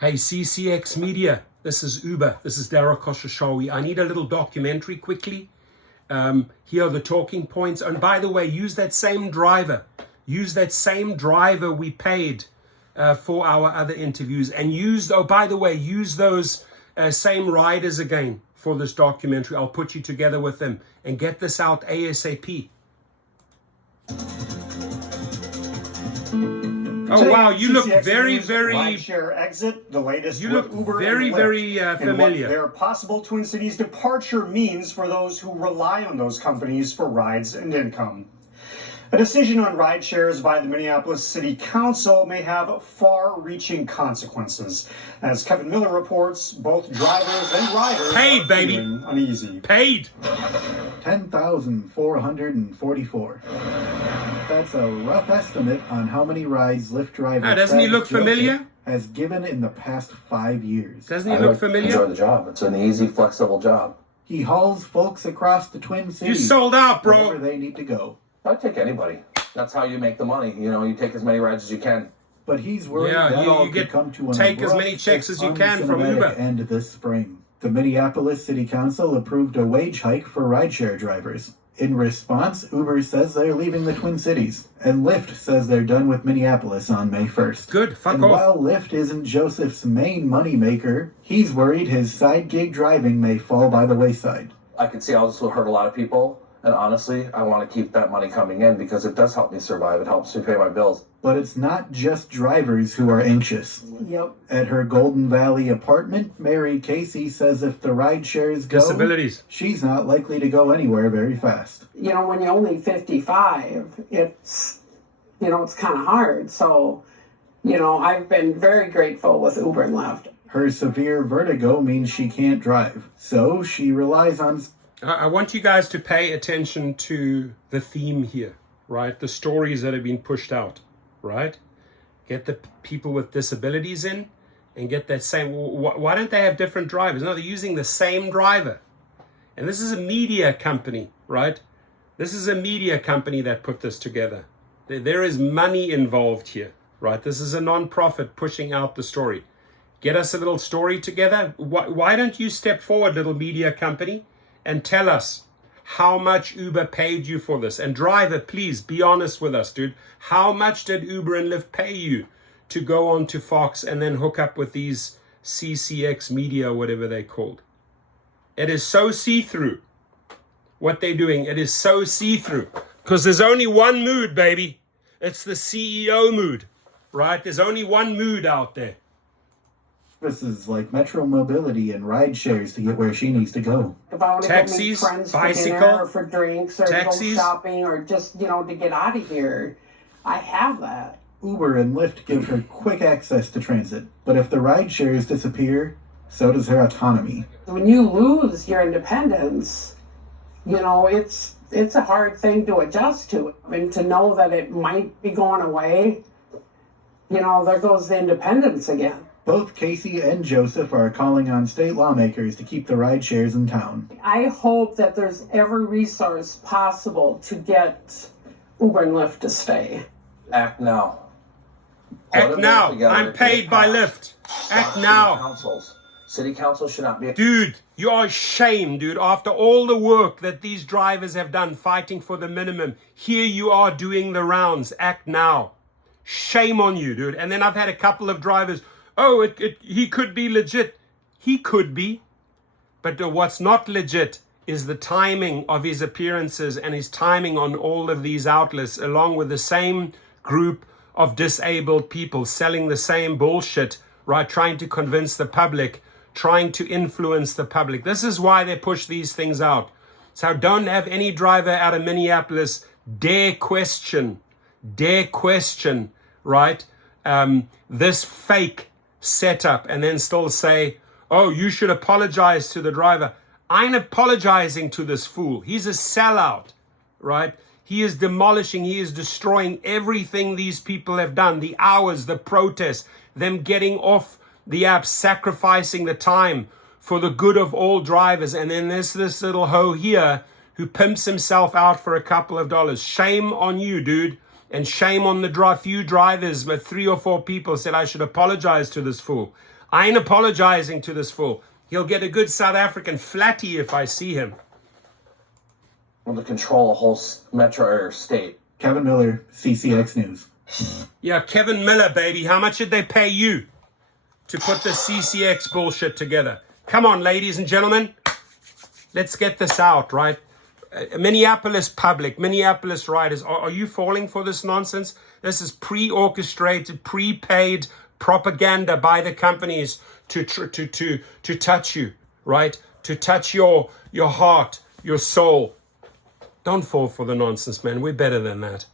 Hey, CCX Media, this is Uber. This is Darryl Koshashawi. I need a little documentary quickly. Here are the talking points. And by the way, use that same driver. Use that same driver we paid for our other interviews. And use, oh, by the way, use those same riders again for this documentary. I'll put you together with them and get this out ASAP. Oh wow, you look very Rideshare exit, the latest. You look Uber very familiar. What their possible Twin Cities departure means for those who rely on those companies for rides and income. A decision on rideshares by the Minneapolis City Council may have far-reaching consequences. As Kevin Miller reports, both drivers and riders paid, are baby. feeling uneasy. Paid. 10,444. That's a rough estimate on how many rides Lyft driver doesn't he look familiar? has given in the past 5 years. Doesn't he look familiar? Enjoy the job. It's an easy, flexible job. He hauls folks across the Twin Cities. You sold out, bro. Wherever they need to go. I'd take anybody. That's how you make the money. You know, you take as many rides as you can. But he's worried Yeah, that you all get could come to an take as abrupt, many checks as you can from uncinematic Uber. end this spring. The Minneapolis City Council approved a wage hike for rideshare drivers. In response, Uber says they're leaving the Twin Cities, and Lyft says they're done with Minneapolis on May 1st. Good, fuck and off. While Lyft isn't Joseph's main moneymaker, he's worried his side gig driving may fall by the wayside. I can see how this will hurt a lot of people. And honestly, I want to keep that money coming in because it does help me survive. It helps me pay my bills. But it's not just drivers who are anxious. Yep. At her Golden Valley apartment, Mary Casey says if the ride shares go, Disabilities. she's not likely to go anywhere very fast. You know, when you're only 55, it's kind of hard. So, I've been very grateful with Uber and Lyft. Her severe vertigo means she can't drive, so she relies on... I want you guys to pay attention to the theme here, right? The stories that have been pushed out, right? Get the people with disabilities in and get that same... Why don't they have different drivers? No, they're using the same driver. And this is a media company, right? This is a media company that put this together. There is money involved here, right? This is a non-profit pushing out the story. Get us a little story together. Why don't you step forward, little media company, and tell us how much Uber paid you for this? And driver, please be honest with us, dude. How much did Uber and Lyft pay you to go on to Fox and then hook up with these CCX Media, whatever they're called? It is so see-through what they're doing. It is so see-through because there's only one mood, baby. It's the CEO mood, right? There's only one mood out there. services like Metro Mobility and ride shares to get where she needs to go. If I want to Taxis, go meet friends bicycle, for dinner or for drinks or taxis. go shopping or just, to get out of here, I have that. Uber and Lyft give her quick access to transit, but if the ride shares disappear, so does her autonomy. When you lose your independence, it's a hard thing to adjust to. And to know that it might be going away, there goes the independence again. Both Casey and Joseph are calling on state lawmakers to keep the ride shares in town. I hope that there's every resource possible to get Uber and Lyft to stay. Act now. Act now. I'm paid by Lyft. Act now. City council should not be... Dude, you are ashamed, dude. After all the work that these drivers have done fighting for the minimum, here you are doing the rounds. Act now. Shame on you, dude. And then I've had a couple of drivers... Oh, he could be legit. He could be. But what's not legit is the timing of his appearances and his timing on all of these outlets, along with the same group of disabled people selling the same bullshit, right? Trying to convince the public, trying to influence the public. This is why they push these things out. So don't have any driver out of Minneapolis dare question, right? This fake setup and then still say, oh, you should apologize to the driver. I ain't apologizing to this fool. He's a sellout, right? He is demolishing, he is destroying everything these people have done, the hours, the protests, them getting off the app, sacrificing the time for the good of all drivers. And then there's this little hoe here who pimps himself out for a couple of dollars. Shame on you, dude. And shame on the few drivers, but 3 or 4 people said I should apologize to this fool. I ain't apologizing to this fool. He'll get a good South African flatty if I see him. To control a whole metro or state. Kevin Miller, CCX News. Yeah, Kevin Miller, baby. How much did they pay you to put the CCX bullshit together? Come on, ladies and gentlemen. Let's get this out, right? Minneapolis public, Minneapolis riders, are you falling for this nonsense? This is pre-orchestrated, prepaid propaganda by the companies to touch you, right? To touch your heart, your soul. Don't fall for the nonsense, man. We're better than that.